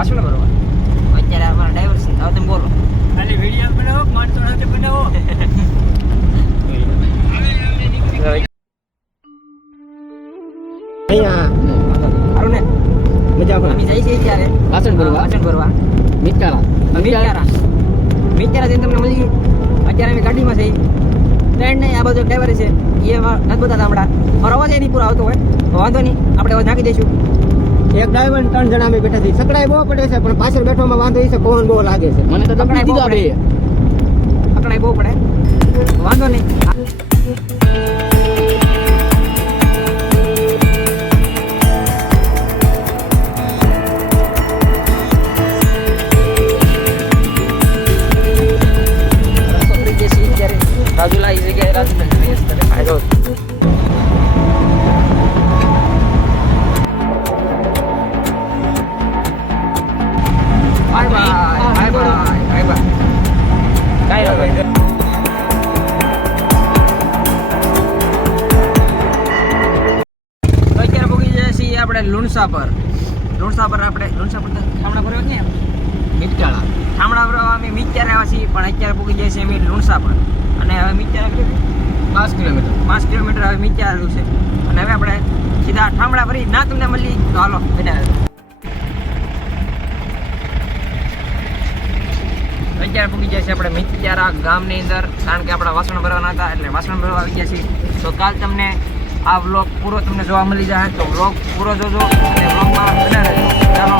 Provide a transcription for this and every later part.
પાછું ને અત્યારે અમારા ડ્રાઈવર છે હવે તમે બોલો. ખાલી વીડિયો બનાવો માણસો સાથે બનાવો. અત્યારે અમે ગાડીમાં છે નહીં આ બધો ડ્રાઈવર છે. એ નથી બતાતા હમણાં મારો અવાજ નહીં પૂરો આવતો હોય. વાંધો નહીં. આપણે અવાજ નાખી દઈશું એક ડ્રાઈવર ત્રણ જણા અમે બેઠા છીએ. સકડાઈ બહુ પડે છે પણ પાછળ બેઠવામાં વાંધો એ છે પવન બહુ લાગે છે? મને તો સકડાઈ દીધા બે સકડાઈ બહુ પડે. વાંધો નહીં. રાજુલા એ જગ્યાએ રાજુલા જઈએ. ફાયદો આપણે લુણસા પર. લુણસા પર આપણે લુણસા પર ઠામડા પર ને મિત્કારા ઠામડા પર અમે મિત્યાર આવ્યા છીએ પણ અત્યારે પહોંચી જાય છે અમે લુણસા પર. અને હવે મિત્યાર પાંચ કિલોમીટર. પાંચ કિલોમીટર હવે આવ્યું છે. અને હવે આપણે સીધા ઠામડા ફરી ના તમને મળી તો હાલો બેટા. અત્યારે પૂકી જાય છે આપણે મિત્યારા ગામની અંદર, કારણ કે આપણા વાસણ ભરવાના હતા, એટલે વાસણ ભરવા આવી ગયા છીએ. તો કાલ તમને આ વ્લોગ પૂરો તમને જોવા મળી જાય, તો વ્લોગ પૂરો જોજો અને વ્લોગમાં બના ચાલો.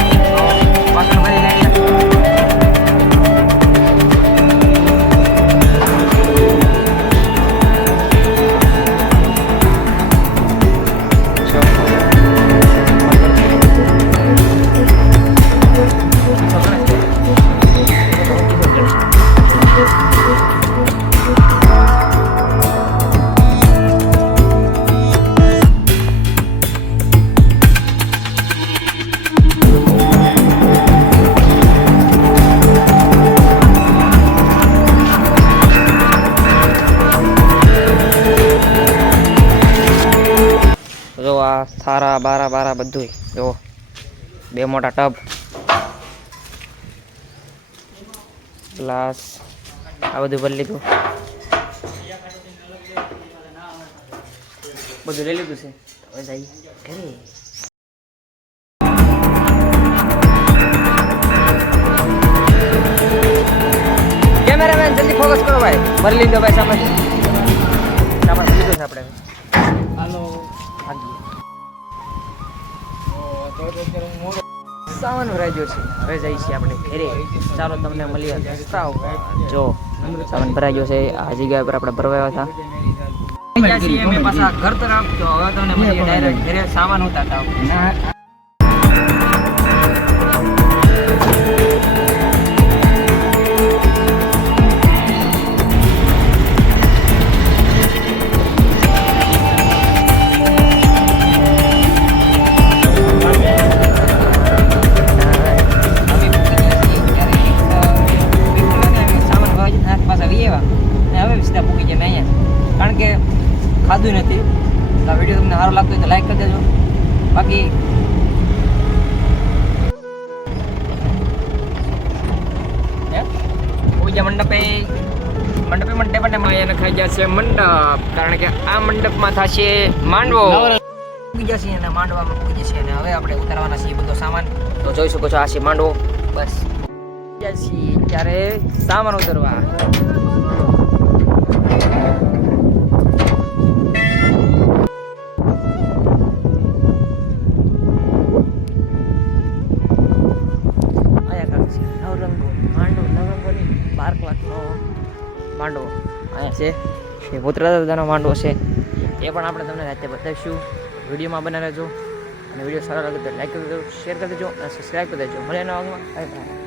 થારા બારા બારા બધું જો બે મોટા ટબ. ગ્લાસ. આ બધું ભરી લીધું. બધું લઈ લીધું છે? હવે ઘરે. જલ્દી ભરી લીધો ભાઈ સામાન સામાન લીધો છે આપણે? હાલો. ભાગીએ સાવન ભરાઈ ગયો છે. હવે જઈએ છીએ આપણે ઘરે. ચાલો તમને મળીએ રસ્તા જો સાવન ભરાઈ ગયો છે. આ જગ્યા પર આપણે ભરવા આવ્યા હતા ઘર તરફ. તો હવે તમને મળીએ ડાયરેક્ટ ઘરે. સાવન ઉતારતા તો આ વીડિયો તમને સારો લાગતો હોય તો લાઈક કરી દેજો. બાકી? પૂજા મંડપે. મંડપે મંડપે મંડપમાં એને ખાઈ ગયા છે મંડપ. કારણ કે આ મંડપમાં થશે માંડવો. પૂકી જશે અને માંડવામાં પૂકી જશે અને હવે આપણે ઉતારવાના છીએ બધો સામાન. તો જોઈ શકો છો આ છે માંડવો. બસ. ત્યારે સામાન ઉતરવા. માંડવો. અહીંયા છે એ પુત્રા દાદાનો માંડવો છે. એ પણ આપણે તમને રાતે બતાવીશું. વિડીયોમાં બના રહેજો. અને વીડિયો સારો લાગે તો લાઈક કરી દેજો શેર કરી દેજો અને સબસ્ક્રાઈબ કરી દેજો. મળે એના બાય